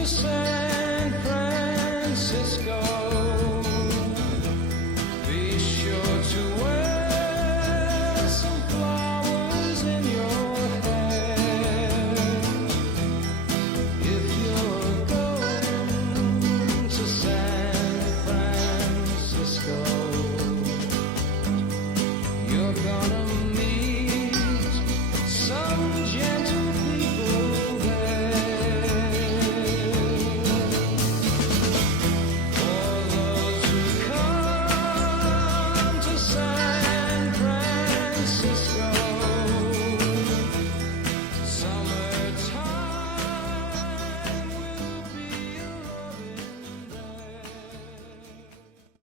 to San Francisco, be sure to wear some flowers in your hair. If you're going to San Francisco, you're gonna